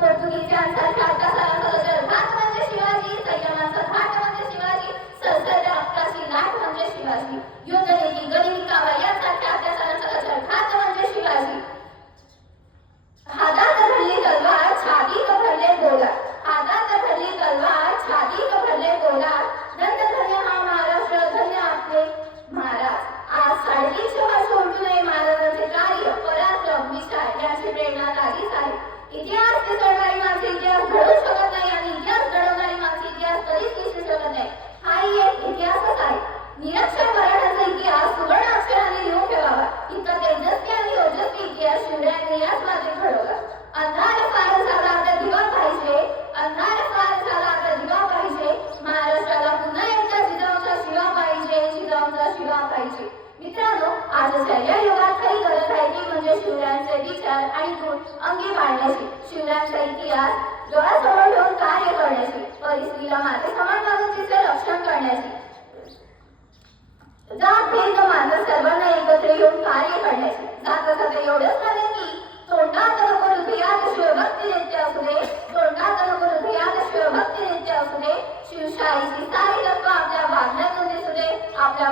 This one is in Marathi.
पोर्तुगीजांसारख्या अत्याचाराचा जळघाट म्हणजे शिवाजी, संयमाचा घाट म्हणजे शिवाजी, संसर्ग अक्काची लाट म्हणजे शिवाजी, युद्धनीती गनिमी कावा यासारख्या अत्याचाराचा जळघाट म्हणजे शिवाजी. हातात धरली तलवार छातीत भरले गोला, हातात धरली तलवार छातीत भरले गोला. धन्य हा महाराष्ट्र, धन्य आपले महाराज. आज 350 वर्ष उलटू नये महाराजांचे कार्य, पराक्रम, विचार यांची प्रेरणा लागीच आहे. इतिहास घडवणारी माणसे इतिहास घडवू शकत नाही आणि इतिहास घडवणारी माणसे इतिहास कधीच विसरू शकत नाही. हाही एक इतिहासच आहे. निरक्षर मराठाचा इतिहास सुवर्ण अक्षराने लिहून ठेवावा. इतका तेजस्वी आणि ओजस्वी इतिहास शिवरायांनी याच मातीत घडवला. अंधार फार झाला आता दिवा पाहिजे, अंधार फार झाला आता दिवा पाहिजे. महाराष्ट्राला पुन्हा एकदा जिजाऊचा शिवा पाहिजे, जिजाऊचा शिवा पाहिजे. मित्रांनो, आजच्या या युगात खरी गरज आहे ती म्हणजे शिवरायांचे विचार आणि गुण अंगी बाळगण्याची, शिवरायांचा इतिहास डोळ्यासमोर ठेवून कार्य करण्याची, परिस्थितीला माते समान मानून तिचे रक्षण करण्याची, जात भेद मानत सर्वांना एकत्र येऊन कार्य करण्याची. जाता जाता एवढंच म्हणेन की तोंडात नको हृदयात शिवभक्ती नित्य असू दे, तोंडात नको हृदयात शिवभक्ती नित्य असू दे. शिवशाहीची सारी तत्व आपल्या वागण्यातून दिसू दे, आपल्या